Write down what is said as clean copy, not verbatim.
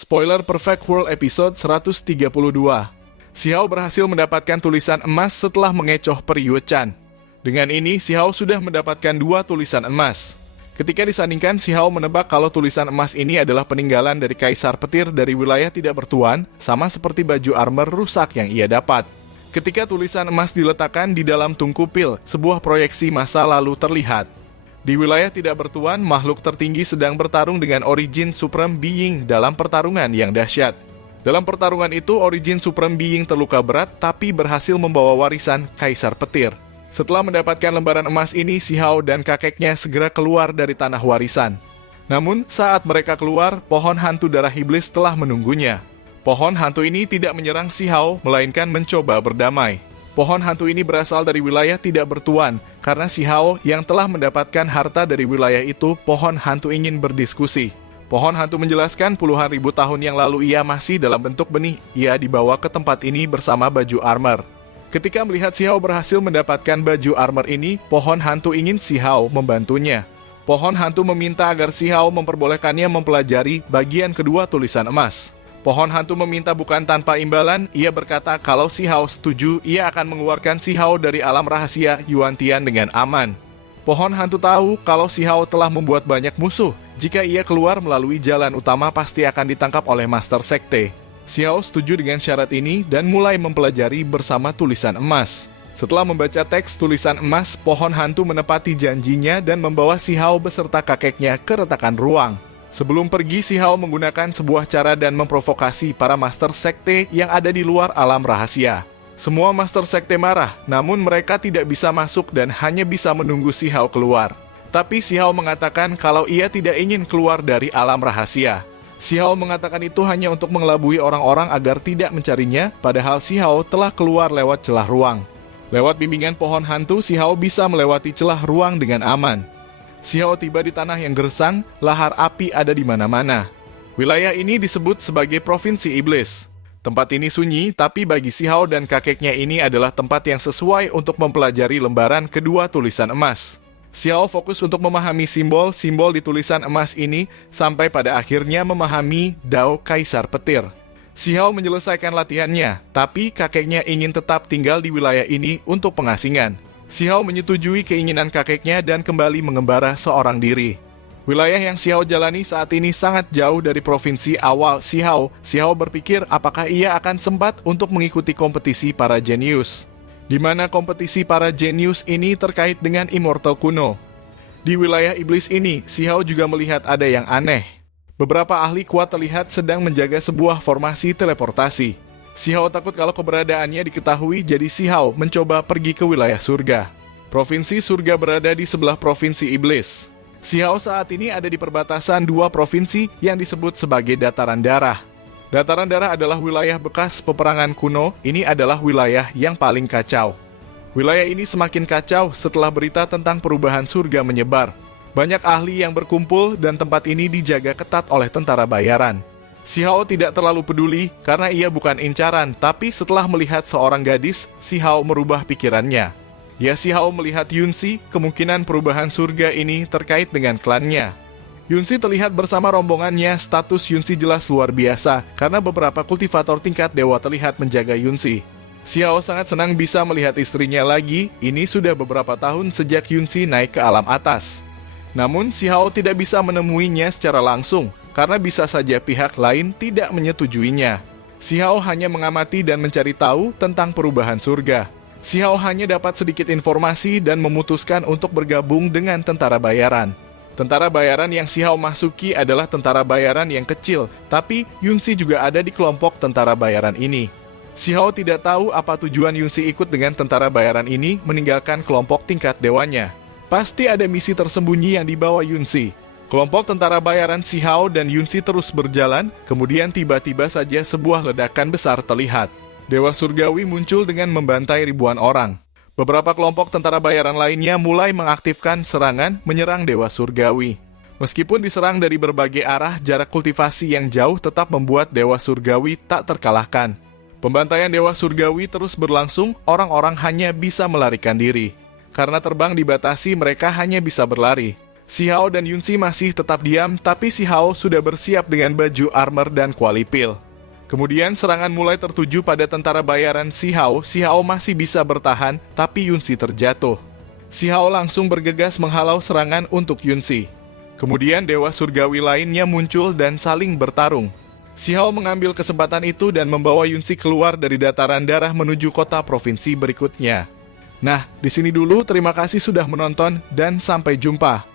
Spoiler Perfect World episode 132. Xiao berhasil mendapatkan tulisan emas setelah mengecoh peri Yuechan. Dengan ini, Xiao sudah mendapatkan 2 tulisan emas. Ketika disandingkan, Xiao menebak kalau tulisan emas ini adalah peninggalan dari Kaisar Petir dari wilayah tidak bertuan, sama seperti baju armor rusak yang ia dapat. Ketika tulisan emas diletakkan di dalam tungkupil, sebuah proyeksi masa lalu terlihat. Di wilayah tidak bertuan, makhluk tertinggi sedang bertarung dengan Origin Supreme Being dalam pertarungan yang dahsyat. Dalam pertarungan itu, Origin Supreme Being terluka berat tapi berhasil membawa warisan Kaisar Petir. Setelah mendapatkan lembaran emas ini, Xiao dan kakeknya segera keluar dari tanah warisan. Namun, saat mereka keluar, pohon hantu darah iblis telah menunggunya. Pohon hantu ini tidak menyerang Xiao, melainkan mencoba berdamai. Pohon hantu ini berasal dari wilayah tidak bertuan, karena Xiao yang telah mendapatkan harta dari wilayah itu, pohon hantu ingin berdiskusi. Pohon hantu menjelaskan puluhan ribu tahun yang lalu ia masih dalam bentuk benih. Ia dibawa ke tempat ini bersama baju armor. Ketika melihat Xiao berhasil mendapatkan baju armor ini, pohon hantu ingin Xiao membantunya. Pohon hantu meminta agar Xiao memperbolehkannya mempelajari bagian kedua tulisan emas. Pohon hantu meminta bukan tanpa imbalan, ia berkata kalau Xiao setuju, ia akan mengeluarkan Xiao dari alam rahasia Yuantian dengan aman. Pohon hantu tahu kalau Xiao telah membuat banyak musuh. Jika ia keluar melalui jalan utama, pasti akan ditangkap oleh Master Sekte. Xiao setuju dengan syarat ini dan mulai mempelajari bersama tulisan emas. Setelah membaca teks tulisan emas, pohon hantu menepati janjinya dan membawa Xiao beserta kakeknya ke retakan ruang. Sebelum pergi, Xiao menggunakan sebuah cara dan memprovokasi para Master Sekte yang ada di luar alam rahasia. Semua Master Sekte marah, namun mereka tidak bisa masuk dan hanya bisa menunggu Xiao keluar. Tapi Xiao mengatakan kalau ia tidak ingin keluar dari alam rahasia. Xiao mengatakan itu hanya untuk mengelabui orang-orang agar tidak mencarinya, padahal Xiao telah keluar lewat celah ruang. Lewat bimbingan pohon hantu, Xiao bisa melewati celah ruang dengan aman. Xiao tiba di tanah yang gersang, lahar api ada di mana-mana. Wilayah ini disebut sebagai Provinsi Iblis. Tempat ini sunyi, tapi bagi Xiao dan kakeknya ini adalah tempat yang sesuai untuk mempelajari lembaran kedua tulisan emas. Xiao fokus untuk memahami simbol-simbol di tulisan emas ini sampai pada akhirnya memahami Dao Kaisar Petir. Xiao menyelesaikan latihannya, tapi kakeknya ingin tetap tinggal di wilayah ini untuk pengasingan. Xiao menyetujui keinginan kakeknya dan kembali mengembara seorang diri. Wilayah yang Xiao jalani saat ini sangat jauh dari provinsi awal Xiao. Xiao berpikir apakah ia akan sempat untuk mengikuti kompetisi para jenius, di mana kompetisi para jenius ini terkait dengan immortal kuno. Di wilayah iblis ini, Xiao juga melihat ada yang aneh. Beberapa ahli kuat terlihat sedang menjaga sebuah formasi teleportasi. Xiao takut kalau keberadaannya diketahui, jadi Xiao mencoba pergi ke wilayah surga. Provinsi surga berada di sebelah provinsi iblis. Xiao saat ini ada di perbatasan 2 provinsi yang disebut sebagai dataran darah. Dataran darah adalah wilayah bekas peperangan kuno. Ini adalah wilayah yang paling kacau. Wilayah ini semakin kacau setelah berita tentang perubahan surga menyebar. Banyak ahli yang berkumpul dan tempat ini dijaga ketat oleh tentara bayaran. Xiao tidak terlalu peduli karena ia bukan incaran, tapi setelah melihat seorang gadis, Xiao merubah pikirannya. Ya, Xiao melihat Yunzi, kemungkinan perubahan surga ini terkait dengan klannya. Yunzi terlihat bersama rombongannya. Status Yunzi jelas luar biasa, karena beberapa kultivator tingkat dewa terlihat menjaga Yunzi. Xiao sangat senang bisa melihat istrinya lagi. Ini sudah beberapa tahun sejak Yunzi naik ke alam atas. Namun Xiao tidak bisa menemuinya secara langsung, karena bisa saja pihak lain tidak menyetujuinya. Xiao hanya mengamati dan mencari tahu tentang perubahan surga. Xiao hanya dapat sedikit informasi dan memutuskan untuk bergabung dengan tentara bayaran. Tentara bayaran yang Xiao masuki adalah tentara bayaran yang kecil, tapi Yunzi juga ada di kelompok tentara bayaran ini. Xiao tidak tahu apa tujuan Yunzi ikut dengan tentara bayaran ini meninggalkan kelompok tingkat dewanya. Pasti ada misi tersembunyi yang dibawa Yunzi. Kelompok tentara bayaran Xiao dan Yunzi terus berjalan, kemudian tiba-tiba saja sebuah ledakan besar terlihat. Dewa surgawi muncul dengan membantai ribuan orang. Beberapa kelompok tentara bayaran lainnya mulai mengaktifkan serangan menyerang Dewa Surgawi. Meskipun diserang dari berbagai arah, jarak kultivasi yang jauh tetap membuat Dewa Surgawi tak terkalahkan. Pembantaian Dewa Surgawi terus berlangsung, orang-orang hanya bisa melarikan diri. Karena terbang dibatasi, mereka hanya bisa berlari. Si Hao dan Yunsi masih tetap diam, tapi si Hao sudah bersiap dengan baju armor dan kuali pil. Kemudian serangan mulai tertuju pada tentara bayaran si Hao. Si Hao masih bisa bertahan, tapi Yunsi terjatuh. Si Hao langsung bergegas menghalau serangan untuk Yunsi. Kemudian dewa surgawi lainnya muncul dan saling bertarung. Si Hao mengambil kesempatan itu dan membawa Yunsi keluar dari dataran darah menuju kota provinsi berikutnya. Nah, di sini dulu, terima kasih sudah menonton dan sampai jumpa.